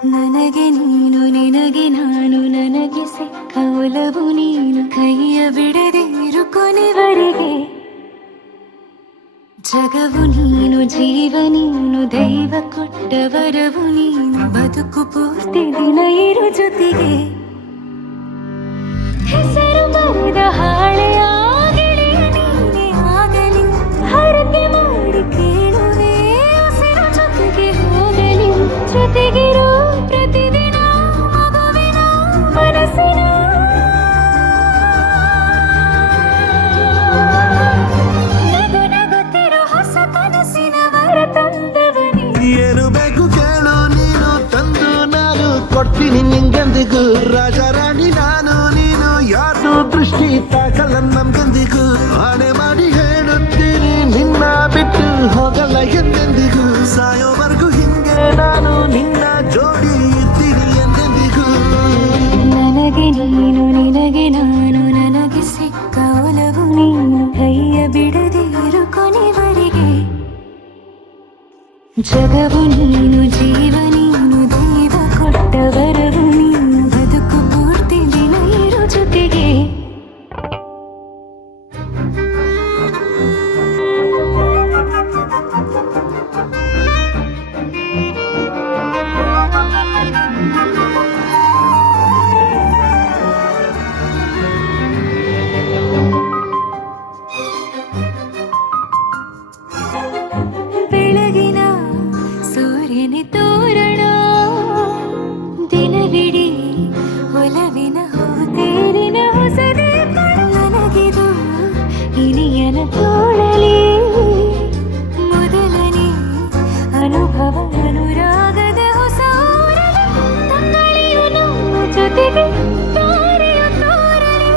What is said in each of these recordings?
ನನಗೆ ನೀನು ನಿನಗೆ ನಾನು ನನಗೆ ಸಿಕ್ಕ ಒಲವು ನೀನು ಕೈಯ ಬಿಡದಿರು ಕೊನೆವರೆಗೆ ಜಗವು ನೀನು ಜೀವ ನೀನು ದೈವ ಕೊಟ್ಟ ವರವು ನೀನು ಬದುಕು ಪೂರ್ತಿ ದಿನ ಇರು ಜೊತೆಗೆ ಹೆಸರು ಬರೆದ ಹಾಳೆಯ ಗೆಳೆಯ ನೀನೇ ಆಗಲಿ ಹರಕೆ ಮಾಡಿ ಕೇಳುವೆ ಉಸಿರು ಜೊತೆಗೆ ಹೋಗಲಿ ಜೊತೆಗಿರೋ ಪ್ರತಿದಿನ ಮಗುವಿನ ಮನಸ್ಸಿನ ನಗು ನಗುತ್ತಿರೋ ಹೊಸ ಕನಸಿನ ವರ ತಂದವನೇ ಏನು ಬೇಕು ಕೇಳು ನೀನು ತಂದು ನಾನು ಕೊಡ್ತೀನಿ ನಿಂಗೆಂದಿಗೂ ರಾಜ ರಾಣಿ ನಾನು ನೀನು ಯಾರು ದೃಷ್ಟಿ ತಾಕಲ್ಲ ನಮ್ಗೆಂದಿಗೂ ಆಣೆ ಮಾಡಿ ಹೇಳುತ್ತೀನಿ ನಿನ್ನ ಬಿಟ್ಟು ಹೋಗಲ್ಲ ಎಂದೆಂದಿಗೂ ಸಾಯೋವರೆಗೂ ಹಿಂಗೆ ನಾನು ನಿನ್ನ ಜೋಡಿ ಇರ್ತೀನಿ ಎಂದೆಂದಿಗೂ ನನಗೆ ನೀನು ನಿನಗೆ ನಾನು ನನಗೆ ಸಿಕ್ಕ ಒಲವು ನೀನು ಕೈಯ ಬಿಡದಿರು ಕೊನೆವರೆಗೆ ಜಗವು ನೀನು ಜೀವ ನೀನು ದೈವ ಕೊಟ್ಟ ವರವು ನೀನು ಬದುಕು ಪೂರ್ತಿ ದಿನ ಇರು ಜೊತೆಗೆ ಬೆಳಗಿನ ಸೂರ್ಯನೇ ತೋರಣ ದಿನವಿಡೀ ಒಲವಿನ ತೇರಿನ ಹೊಸದೇ ನನಗಿದು ಇನಿಯನ ತೋಳಲಿ ಮೊದಲನೇ ಅನುಭವ ಅನುರಾಗದ ಹೊಸ ತಂಗಳಿಯು ನಮ್ಮ ಜೊತೆಗೆ ತಾರೆಯ ತೋರಲಿ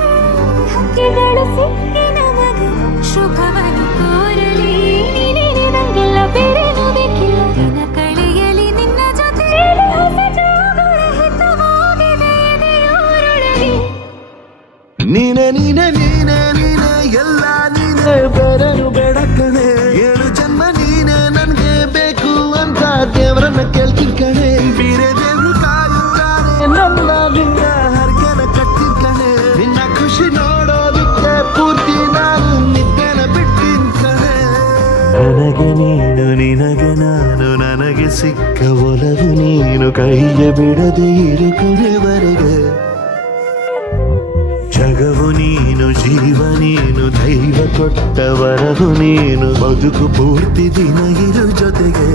ಹಕ್ಕಿಗಳು ಸಿಕ್ಕಿ ನಮಗೆ ಶುಭವನ್ನು ಕೋರಲಿ ನೀನೇ ನಂಗೆಲ್ಲ ಬೇರೇನು ಬೇಕಿಲ್ಲ ದಿನ ಕಳೆಯಲಿ ನಿನ್ನ ಜೊತೆ ಹೊಸ ಜೋಗುಳ ಹಿತವಾಗಿದೆ ಎದೆಯೋರೊಳಗೆ ನೀನೆ ನೀನೆ ನೀನೆ ನೀನೆ ಎಲ್ಲ ನೀನೆ ಬೇರೆನು ಬೇಡ ಕಣೆ ಏಳು ಜನ್ಮ ನೀನೆ ನನ್ಗೆ ಬೇಕು ಅಂತ ದೇವರನ್ನ ಕೇಳ್ತೀನಿ ಕಣೆ ಬೇರೆ ದೇವ್ರು ಕಾಯುತ್ತಾರೆ ನನ್ನ ನಿನ್ನ ಹರ್ಗೆನ ಕಟ್ತೀನಿ ಕಣೆ ನಿನ್ನ ಖುಷಿ ನೋಡೋದಕ್ಕೆ ಪೂರ್ತಿ ನಾನು ನಿದ್ದೆನ ಬಿಡ್ತೀನಿ ಕಣೆ ನನಗೆ ನೀನು ನಿನಗೆ ನಾನು ನನಗೆ ಸಿಕ್ಕ ಒಲವು ನೀನು ಕೈಯ ಬಿಡದೆ ಇರು ಕೊನೆವರೆಗೆ ಜಗವು ನೀನು ಜೀವ ನೀನು ದೈವ ಕೊಟ್ಟ ವರವು ನೀನು ಬದುಕು ಪೂರ್ತಿ ದಿನ ಇರು ಜೊತೆಗೆ